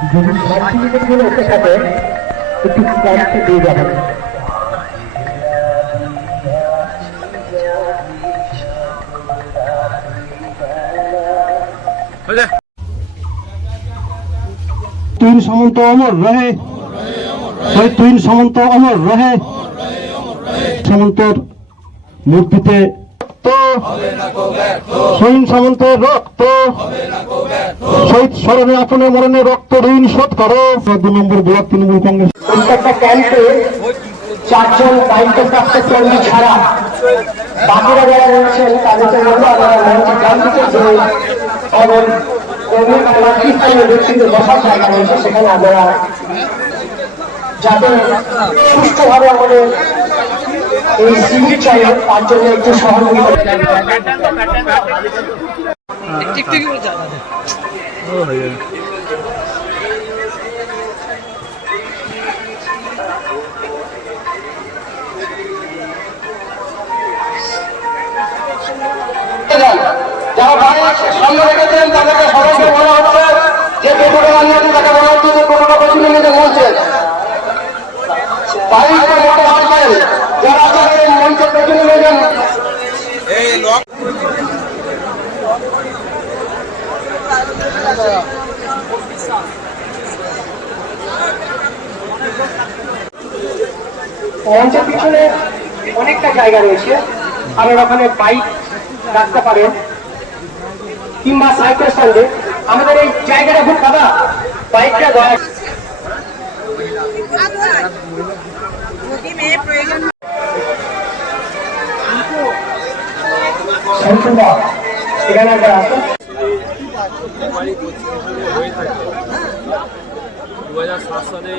যদি সার্টিফিকেটগুলো এসে থাকে একটু কমতে দিয়ে যাবেন। তুইন সামন্ত অমর রহে। ওই তুইন সামন্ত অমর রহে। সামন্তর মূর্তিতে রক্ত। সৈন সামন্তের রক্ত। শহীদ স্মরণে আপনে মরণে রক্ত ঋণ শোধ করো। দু নম্বর ব্লক তৃণমূল কংগ্রেস। প্রত্যেকটা ক্যাম্পে চারজন দায়িত্বপ্রাপ্ত কর্মী ছাড়া বাকিরা যারা রয়েছেন তাদেরকে বলব আপনারা মঞ্চে ক্যাম্পে যে আমাদের কর্মী বা নেতৃস্থানীয় ব্যক্তিদের বসার জায়গা রয়েছে সেখানে আপনারা যাতে সুষ্ঠুভাবে আমাদের এই সিভিক চলে তার জন্য একটু সহযোগিতা যারা বাইরে সামনে রেখেছেন, তাদেরকে সবাইকে বলা হচ্ছে যে পেটুকে বানিয়েছে তাকে বলা হচ্ছে যে পেছনে নিতে বলছেন বাইরে মোটা আসবেন যারা তাদের মঞ্চের পেছনে নেবেন মঞ্চের পিছনে অনেকটা জায়গা রয়েছে। আপনারা ওখানে বাইক রাখতে পারেন কিংবা সাইকেল স্ট্যান্ডে আমাদের এই জায়গাটা খুব ফাঁকা বাইকটা দয়া যদি মেয়ে প্রয়োজন এখানে একবার আসুন দু হাজার সাত সালে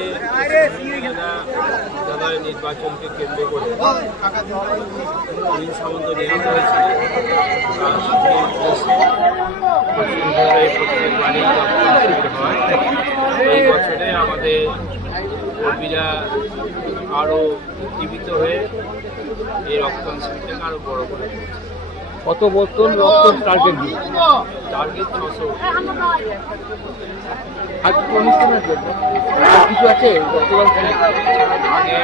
যারা নির্বাচনকে কেন্দ্র করে নীল সামন্ত নিহত হয়েছিল ধরে প্রত্যেক হয় এই বছরে আমাদের কর্মীরা আরও জীবিত হয়ে এই রক্তদান আরও বড় করে। কত বোতল রক্ত টার্গেট দিয়ে টার্গেট ছশো আজকে অনুষ্ঠানের জন্য? আর কিছু আছে? গতকাল আগে